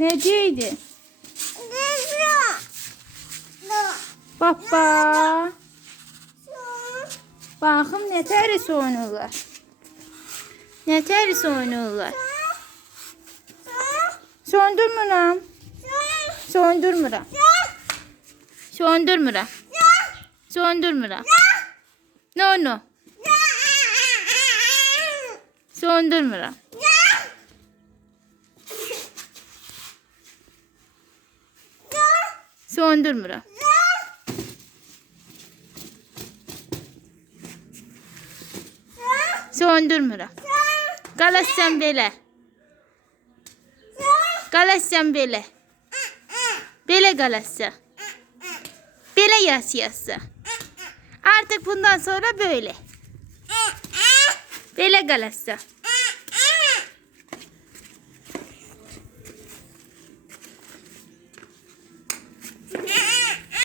Neceydi? Baba. Baxım nə təris oynayırlar. Nə təris oynayırlar. Söndürmürəm. Söndürmürəm. Söndürmürəm. Söndürmürəm. No no. Söndürmürəm. Söndürmürəm. Söndürmürəm. Qalassan belə. Qalassan belə. Belə qalassan. Belə yas yassa. Artık bundan sonra böyle. Belə qalassan.